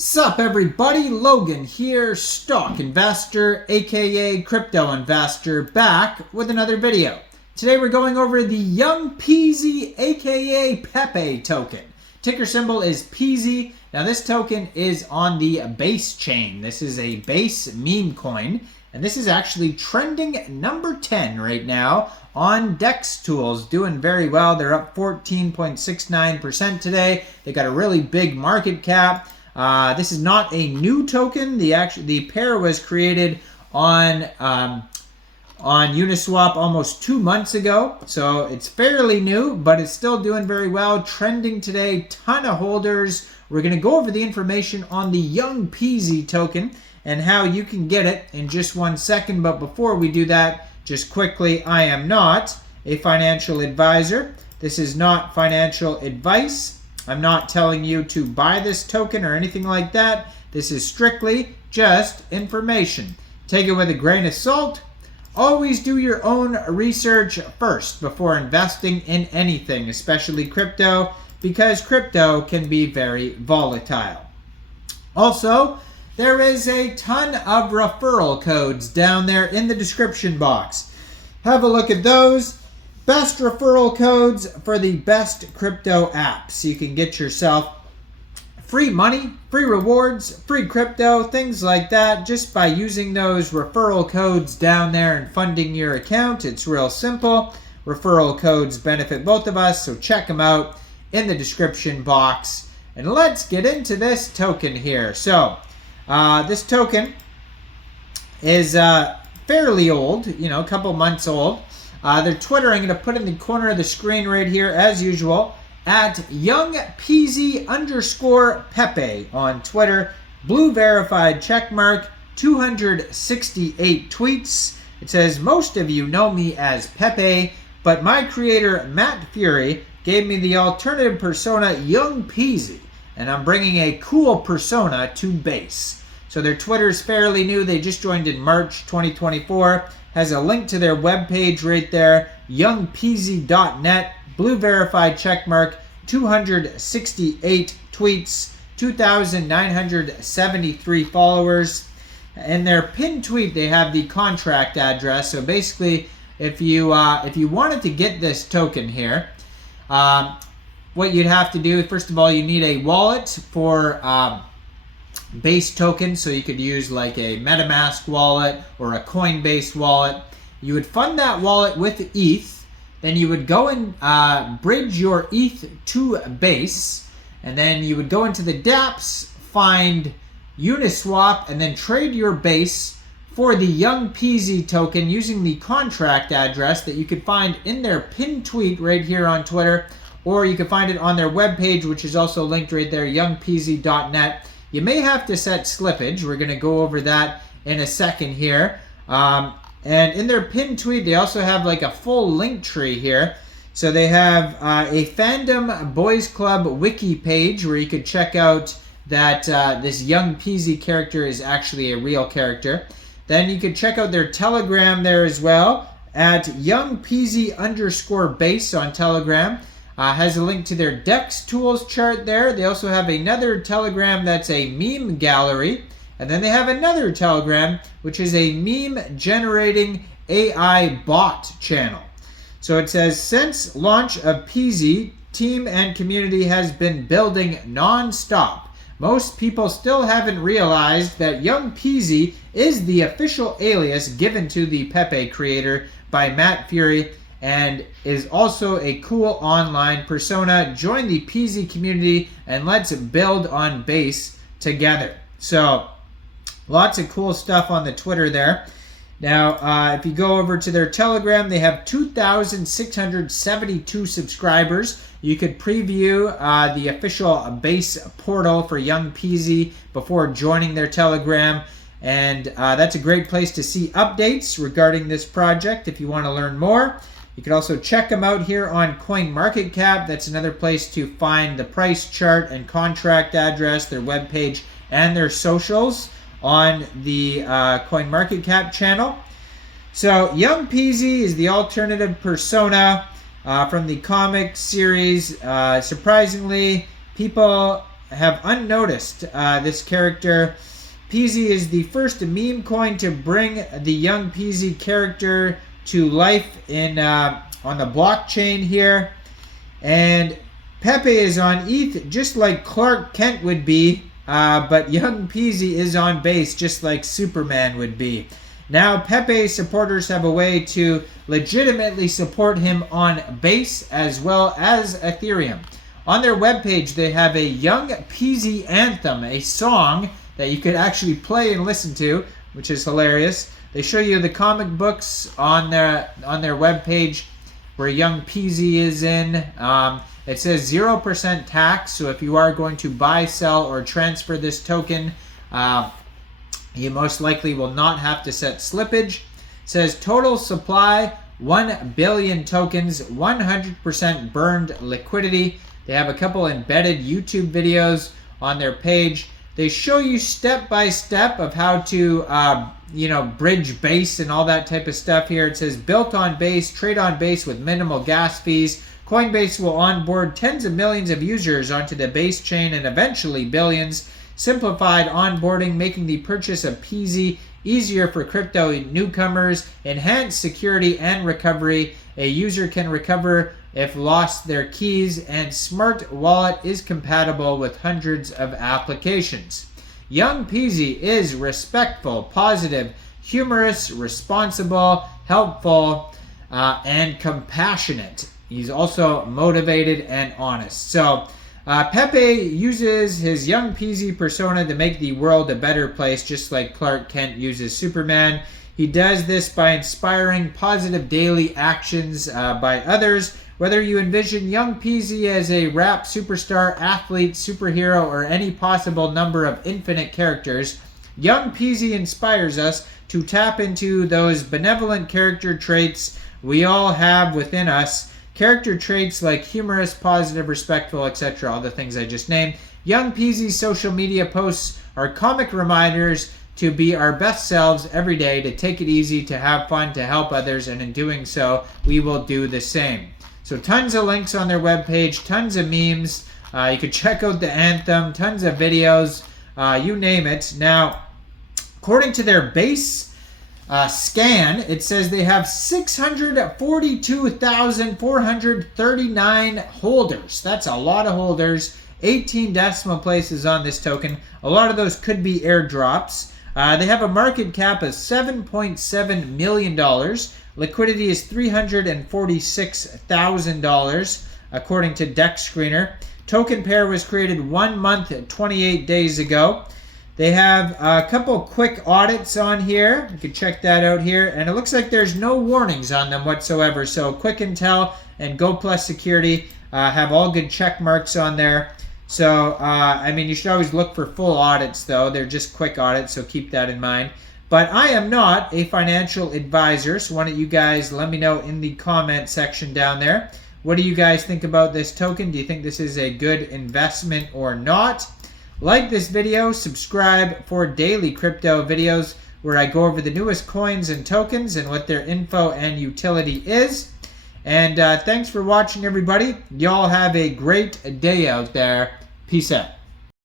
Sup everybody, Logan here, stock investor aka crypto investor, back with another video. Today we're going over the young PEEZY aka PEPE token. Ticker symbol is PEEZY. Now this token is on the BASECHAin. This is a base meme coin, and this is actually trending number 10 right now on DEX tools, doing very well. They're up 14.69% today. They got a really big market cap. This is not a new token. The pair was created on UNISWAP almost 2 months ago, so it's fairly new, but it's still doing very well. Trending today, ton of holders. We're going to go over the information on the young PEEZY token and how you can get it in just 1 second. But before we do that, just quickly, I am not a financial advisor. This is not financial advice. I'm not telling you to buy this token or anything like that. This is strictly just information. Take it with a grain of salt. Always do your own research first before investing in anything, especially crypto, because crypto can be very volatile. Also, there is a ton of referral codes down there in the description box. Have a look at those. Best referral codes for the best crypto apps. You can get yourself free money, free rewards, free crypto, things like that, just by using those referral codes down there and funding your account. It's real simple. Referral codes benefit both of us, so check them out in the description box. And let's get into this token here. So, this token is fairly old, a couple months old. Their Twitter, I'm going to put in the corner of the screen right here, as usual, at youngPEEZY_PEPE on Twitter. Blue verified checkmark, 268 tweets. It says, most of you know me as Pepe, but my creator, Matt Fury, gave me the alternative persona, young PEEZY, and I'm bringing a cool persona to base. So their Twitter is fairly new. They just joined in March 2024. Has a link to their webpage right there, youngpeezy.net, blue verified checkmark, 268 tweets, 2,973 followers. In their pinned tweet, they have the contract address. So basically, if you wanted to get this token here, what you'd have to do, first of all, you need a wallet for base token, so you could use like a MetaMask wallet or a Coinbase wallet. You would fund that wallet with ETH, then you would go and bridge your ETH to base, and then you would go into the dApps, find UNISWAP, and then trade your base for the young PEEZY token using the contract address that you could find in their pinned tweet right here on Twitter, or you can find it on their webpage, which is also linked right there, youngpeezy.net. You may have to set slippage. We're going to go over that in a second here. And in their pinned tweet, they also have like a full link tree here. So they have a Fandom Boys Club wiki page where you could check out that this young PEEZY character is actually a real character. Then you could check out their Telegram there as well at youngPEEZY_base on Telegram. Has a link to their DEX tools chart there. They also have another Telegram that's a meme gallery. And then they have another Telegram, which is a meme generating AI bot channel. So it says, since launch of PEEZY, team and community has been building non-stop. Most people still haven't realized that young PEEZY is the official alias given to the Pepe creator by Matt Fury, and is also a cool online persona. Join the PEEZY community and let's build on base together. So lots of cool stuff on the Twitter there. Now, if you go over to their Telegram, they have 2,672 subscribers. You could preview the official base portal for young PEEZY before joining their Telegram. And that's a great place to see updates regarding this project if you want to learn more. You can also check them out here on CoinMarketCap. That's another place to find the price chart and contract address, their webpage, and their socials on the CoinMarketCap channel. So, young PEEZY is the alternative persona from the comic series. Surprisingly, people have unnoticed this character. Peasy is the first meme coin to bring the young Peasy character to life in on the blockchain here. And Pepe is on ETH just like Clark Kent would be, but young Peasy is on Base just like Superman would be. Now, Pepe supporters have a way to legitimately support him on Base as well as Ethereum. On their webpage, they have a Young Peasy anthem, a song that you could actually play and listen to, which is hilarious. They show you the comic books on their webpage where Young Peasy is in. It says 0% tax, so if you are going to buy, sell, or transfer this token, you most likely will not have to set slippage. It says total supply 1 billion tokens, 100% burned liquidity. They have a couple embedded YouTube videos on their page. They show you step by step of how to bridge Base and all that type of stuff here. It says built on Base, trade on Base with minimal gas fees. Coinbase will onboard tens of millions of users onto the Base chain and eventually billions. Simplified onboarding, making the purchase of Peasy easier for crypto newcomers. Enhanced security and recovery. A user can recover if lost their keys, and Smart Wallet is compatible with hundreds of applications. Young Peasy is respectful, positive, humorous, responsible, helpful, and compassionate. He's also motivated and honest. So Pepe uses his Young Peasy persona to make the world a better place, just like Clark Kent uses Superman. He does this by inspiring positive daily actions by others. Whether you envision Young Peasy as a rap superstar, athlete, superhero, or any possible number of infinite characters, Young Peasy inspires us to tap into those benevolent character traits we all have within us. Character traits like humorous, positive, respectful, etc., all the things I just named. Young Peasy's social media posts are comic reminders to be our best selves every day, to take it easy, to have fun, to help others, and in doing so, we will do the same. So tons of links on their webpage, tons of memes. You could check out the anthem, tons of videos, you name it. Now, according to their Base scan, it says they have 642,439 holders. That's a lot of holders. 18 decimal places on this token. A lot of those could be airdrops. They have a market cap of $7.7 million. Liquidity is $346,000, according to Dex Screener. Token pair was created 1 month, 28 days ago. They have a couple quick audits on here. You can check that out here. And it looks like there's no warnings on them whatsoever. So Quick Intel and Go Plus Security have all good check marks on there. So, you should always look for full audits, though. They're just quick audits, so keep that in mind. But I am not a financial advisor, so why don't you guys let me know in the comment section down there. What do you guys think about this token? Do you think this is a good investment or not? Like this video, subscribe for daily crypto videos where I go over the newest coins and tokens and what their info and utility is. And thanks for watching, everybody. Y'all have a great day out there. Peace out.